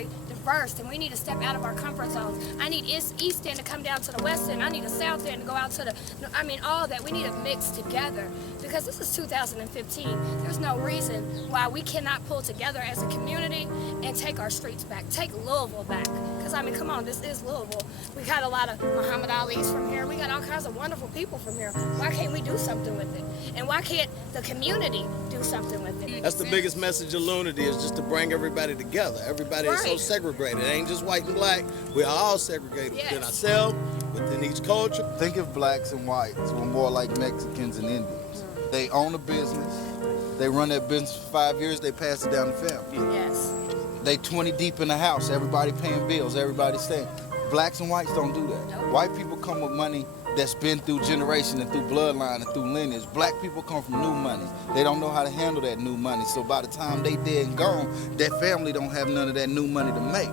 very diverse, and we need to step out of our comfort zones. I need East End to come down to the West End. I need a South End to go out to the, all that. We need to mix together, because this is 2015. There's no reason why we cannot pull together as a community and take our streets back, take Louisville back. Because, come on, this is Louisville. We got a lot of Muhammad Ali's from here. We got all kinds of wonderful people from here. Why can't we do something with it? And why can't the community do something with it? That's the biggest message of Lounity, is just to bring everybody together. Everybody is so segregated. It ain't just white and black. We are all segregated within ourselves, within each culture. Think if blacks and whites were more like Mexicans and Indians. They own a business. They run that business for 5 years. They pass it down to family. Yes. They 20 deep in the house. Everybody paying bills. Everybody staying. Blacks and whites don't do that. Nope. White people come with money that's been through generation and through bloodline and through lineage. Black people come from new money. They don't know how to handle that new money. So by the time they dead and gone, that family don't have none of that new money to make.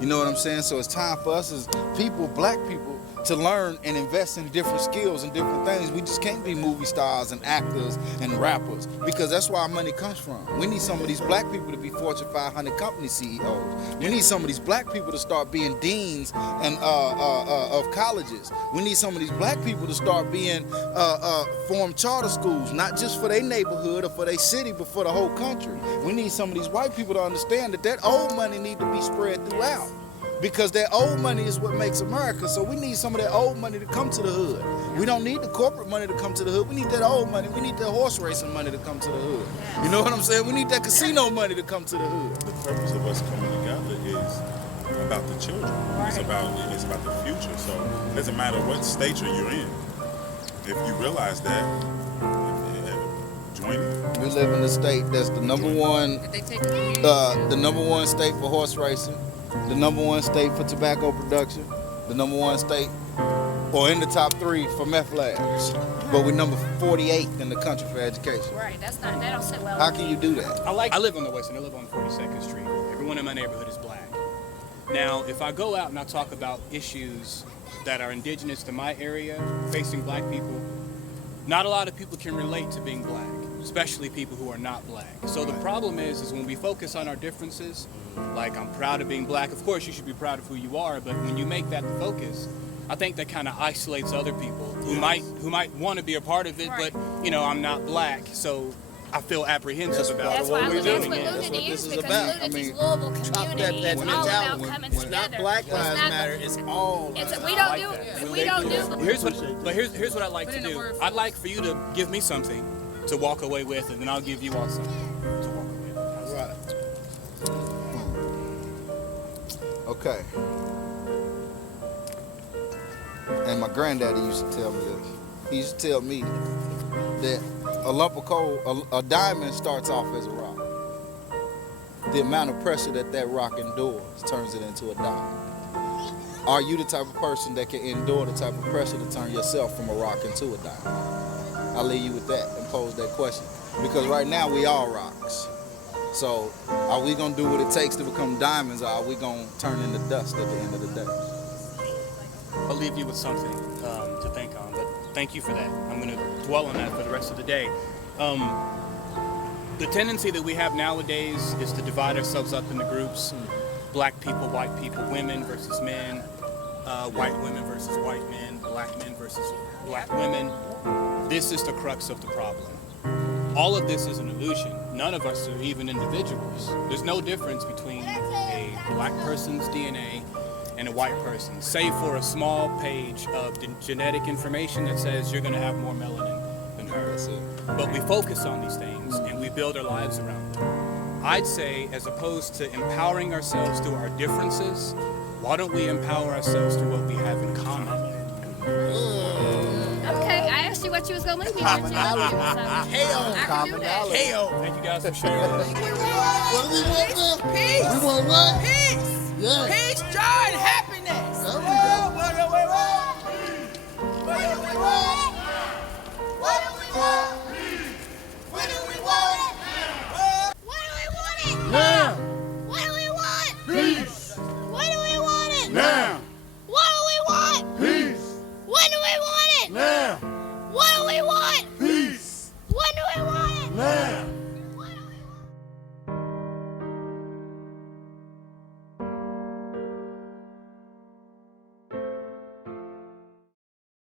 You know what I'm saying? So it's time for us as people, black people, to learn and invest in different skills and different things. We just can't be movie stars and actors and rappers, because that's where our money comes from. We need some of these black people to be Fortune 500 company CEOs. We need some of these black people to start being deans and of colleges. We need some of these black people to start being form charter schools, not just for their neighborhood or for their city, but for the whole country. We need some of these white people to understand that that old money need to be spread throughout. Because that old money is what makes America. So we need some of that old money to come to the hood. We don't need the corporate money to come to the hood. We need that old money. We need that horse racing money to come to the hood. You know what I'm saying? We need that casino money to come to the hood. The purpose of us coming together is about the children. It's about the future. So it doesn't matter what state you're in. If you realize that, join it. We live in a state that's the number one state for horse racing, the number one state for tobacco production, the number one state, or in the top 3 for meth labs. But we're number 48 in the country for education. Right, that don't sit well. How can you do that? I live on the West End. I live on 42nd Street. Everyone in my neighborhood is black. Now, if I go out and I talk about issues that are indigenous to my area, facing black people, not a lot of people can relate to being black, especially people who are not black. So the problem is when we focus on our differences, like I'm proud of being black. Of course, you should be proud of who you are, but when you make that the focus, I think that kind of isolates other people who might want to be a part of it, but I'm not black, so I feel apprehensive about that's what we're doing. That's what this is about. Lounity Louisville community. It's all about coming together. Not Black Lives Matter. It's all. Here's what I'd like to do. I'd like for you to give me something to walk away with, and then I'll give you all something to walk away with. Right. Okay. And my granddaddy used to tell me this. He used to tell me that a lump of coal, a diamond starts off as a rock. The amount of pressure that rock endures turns it into a diamond. Are you the type of person that can endure the type of pressure to turn yourself from a rock into a diamond? I'll leave you with that and pose that question. Because right now we all rocks. So are we gonna do what it takes to become diamonds, or are we gonna turn into dust at the end of the day? I'll leave you with something to think on, but thank you for that. I'm going to dwell on that for the rest of the day. The tendency that we have nowadays is to divide ourselves up into groups: black people, white people, women versus men, white women versus white men, black men versus black women. This is the crux of the problem. All of this is an illusion. None of us are even individuals. There's no difference between a black person's DNA and a white person, save for a small page of genetic information that says you're going to have more melanin than her. But we focus on these things and we build our lives around them. I'd say, as opposed to empowering ourselves through our differences, why don't we empower ourselves through what we have in common? Okay, I asked you what you was going to leave me with. Commonality. Thank you guys for sharing. What do we want now? Peace. We want what? Peace. Yeah. Peace, joy, and happiness. There we go. What do we want? What do we want? What do we want? What do we want? What do we want? Now.